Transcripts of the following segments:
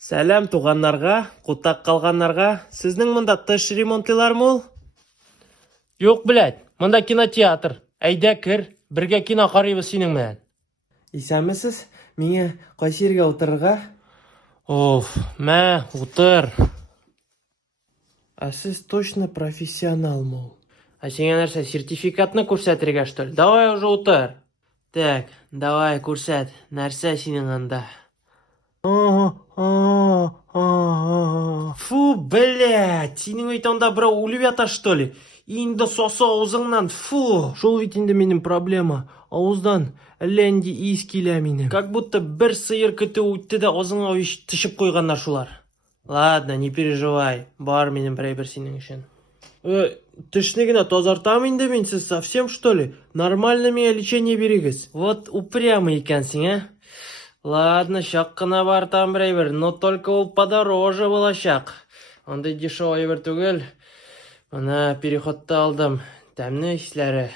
Сәлем туғаннарға, құттақ қалғаннарға. Сіздің мұнда тыш ремонтлылар мол? Yok блядь, мында кинотеатр. Әйдә кір, бірге кино қарайбыз сенің менен. Исәмісіз, меңе қайсы жерге отырырға? Оф, мә, утыр. А сіз точно профессионал мол. А сеңе нәрсе сертификатны күрсәтергә, что ли? Давай уже утыр. Так, давай күрсәт, нәрсе сенің анда? Фу, блядь, сенің өйтонда бірау өліп ята, что ли? Инді сосы аузыңнан, фу. Жол ведь инді менің проблема. Ауыздан ләнди иіс келе менің. Как будто бір сыйыр күті өтті де аузыңа тышып қойғандар шулар. Ладно, не переживай, бар менің бір сенің үшін. Тышнегіне тазартамын да мен, сіз совсем, что ли? Нормально мене лечение берегіз. Вот упрямый екенсің, а? Ладно, шақ қына бартам бір, но только ол подороже болашақ. Ондай дешевый бір түгел. Мына переходты алдым. Тәмні исләрі.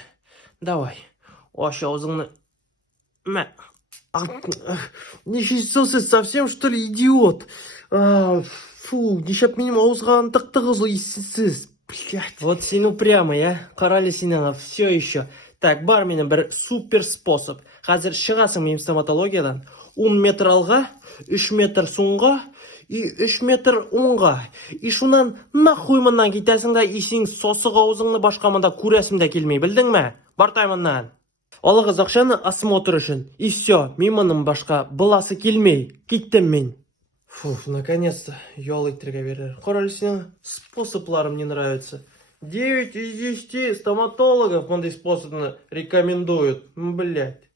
Давай, ош аузыңны. Мә. Нешесіз сіз совсем, что ли, идиот? Фу, нешеп менің ауызға антықтығыз иссіз. Блядь. Вот сен упрямый, а? Қаралі сенің, все еще. Так, бар менің бір супер способ. Қазір шығасың менің стоматологиядан. 10 метр алға, 3 метр соңға, и 3 метр оңға. И шунан нахуй мынан кетесің да, и сен сосық аузыңны башқа мында көресім де келмей, білдің ме? Бартай мынан. Алығыз ақшаны осмотр үшін. И все, мен мұның башқа бұласы келмей. Кеттім мен. Фуф, наконец-то ел иттерге берер. Қаралы сенің способларым мне нравится. 9 из 10 стоматологов мындай способны рекомендуют. Блять.